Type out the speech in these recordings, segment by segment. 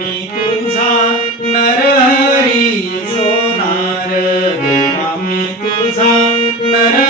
मी तुझा नरहरी सोनार देवा तुझा नर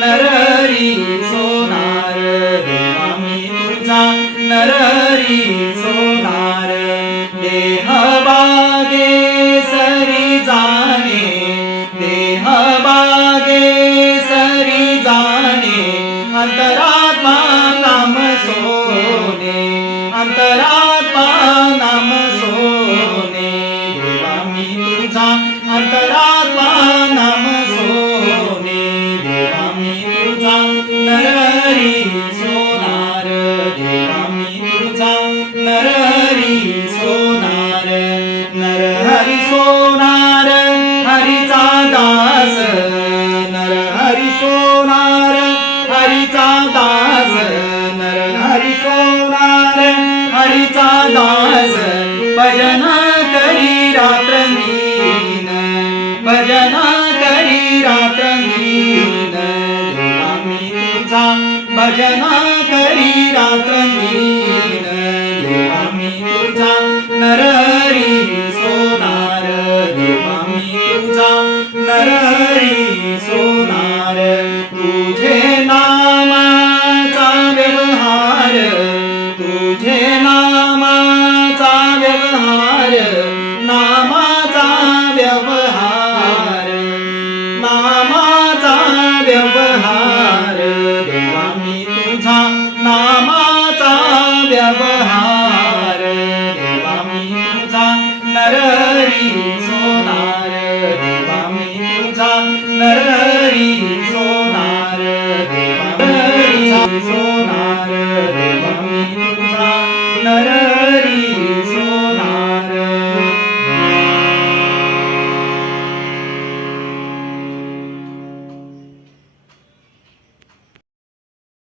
नरहरी सोनार आम्ही मी तुझा नररी हरिता दास भजना আমার